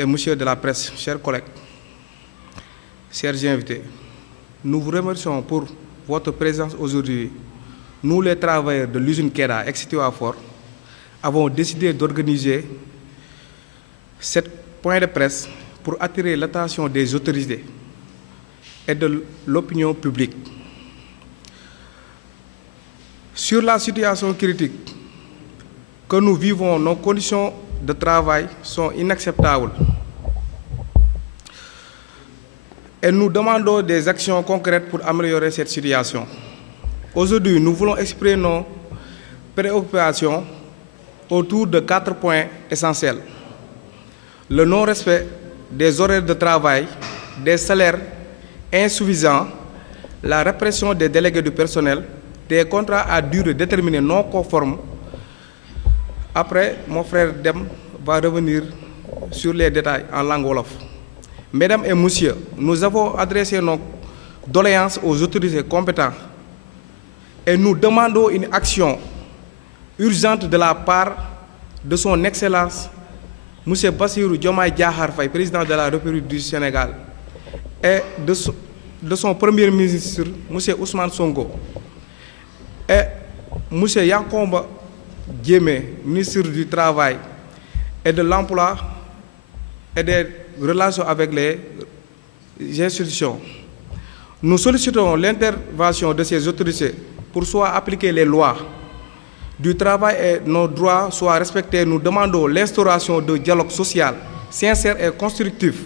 et messieurs de la presse, chers collègues, chers invités, nous vous remercions pour votre présence aujourd'hui. Nous, les travailleurs de l'usine Keda, ex-Tivaouane, avons décidé d'organiser ce point de presse pour attirer l'attention des autorités et de l'opinion publique sur la situation critique que nous vivons. Nos conditions de travail sont inacceptables et nous demandons des actions concrètes pour améliorer cette situation. Aujourd'hui, nous voulons exprimer nos préoccupations autour de 4 points essentiels: le non-respect des horaires de travail, des salaires insuffisants, la répression des délégués du personnel, des contrats à durée déterminée non conformes. Après, mon frère Dem va revenir sur les détails en langue wolof. Mesdames et messieurs, nous avons adressé nos doléances aux autorités compétentes et nous demandons une action urgente de la part de son Excellence, M. Bassirou Diomaye Diakhar Faye, président de la République du Sénégal, et de son Premier ministre, M. Ousmane Sonko, et M. Yankomba Diémé, ministre du Travail et de l'Emploi et des relations avec les institutions. Nous sollicitons l'intervention de ces autorités pour soit appliquer les lois du travail et nos droits soient respectés. Nous demandons l'instauration de dialogue social sincère et constructif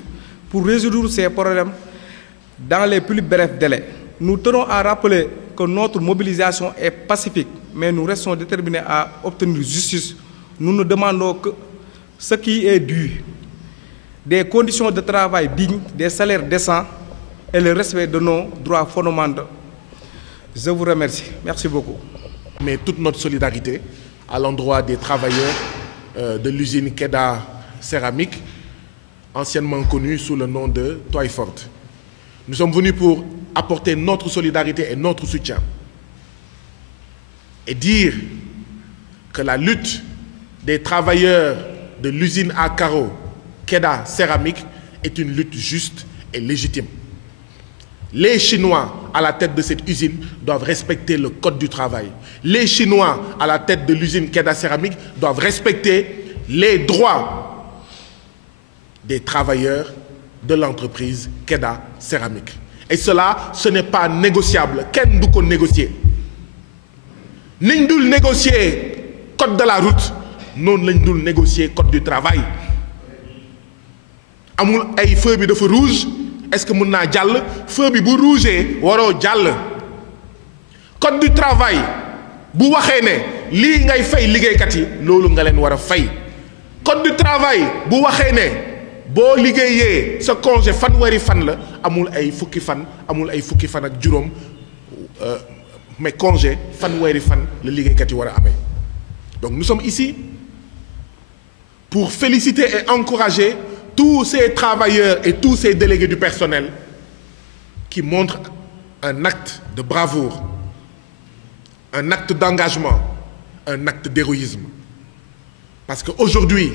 pour résoudre ces problèmes dans les plus brefs délais. Nous tenons à rappeler que notre mobilisation est pacifique, mais nous restons déterminés à obtenir justice. Nous ne demandons que ce qui est dû, des conditions de travail dignes, des salaires décents et le respect de nos droits fondamentaux. Je vous remercie. Merci beaucoup. Mais toute notre solidarité à l'endroit des travailleurs de l'usine Keda Céramique, anciennement connue sous le nom de Twyford. Nous sommes venus pour apporter notre solidarité et notre soutien et dire que la lutte des travailleurs de l'usine à carreaux Keda Céramique est une lutte juste et légitime. Les Chinois à la tête de cette usine doivent respecter le code du travail. Les Chinois à la tête de l'usine Keda Céramique doivent respecter les droits des travailleurs de l'entreprise Keda Céramique. Et cela, ce n'est pas négociable. Ken du ko négocier. Niñ dul négocier code de la route, non lañ dul négocier code du travail. Amul ay feu bi dafa rouge, est-ce que mën naa jàll? Feu bi bu rouge waroo jàll. Code du travail bu waxee ne lii ngay fay liggéeykat yi loolu nga leen war a fay. Code du travail bu waxee ne boo liggéeyee sa congé fanweeri fan la, amul ay fukki fan ak juróom, mais congé fanweeri fan la liggéeykat yi war a amee. Donc nous sommes ici pour féliciter et encourager tous ces travailleurs et tous ces délégués du personnel qui montrent un acte de bravoure, un acte d'engagement, un acte d'héroïsme. Parce qu'aujourd'hui,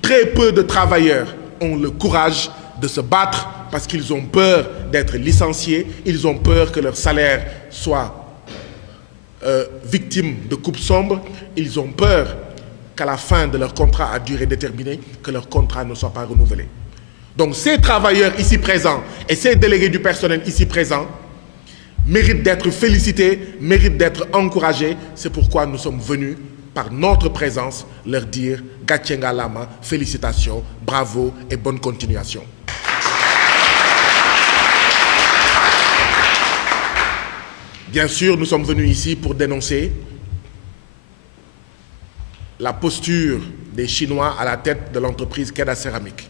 très peu de travailleurs ont le courage de se battre parce qu'ils ont peur d'être licenciés, ils ont peur que leur salaire soit victime de coupes sombres, ils ont peur qu'à la fin de leur contrat à durée déterminée, que leur contrat ne soit pas renouvelé. Donc ces travailleurs ici présents et ces délégués du personnel ici présents méritent d'être félicités, méritent d'être encouragés. C'est pourquoi nous sommes venus, par notre présence, leur dire Gatché Ngalama, félicitations, bravo et bonne continuation. Bien sûr, nous sommes venus ici pour dénoncer la posture des Chinois à la tête de l'entreprise Keda Céramique.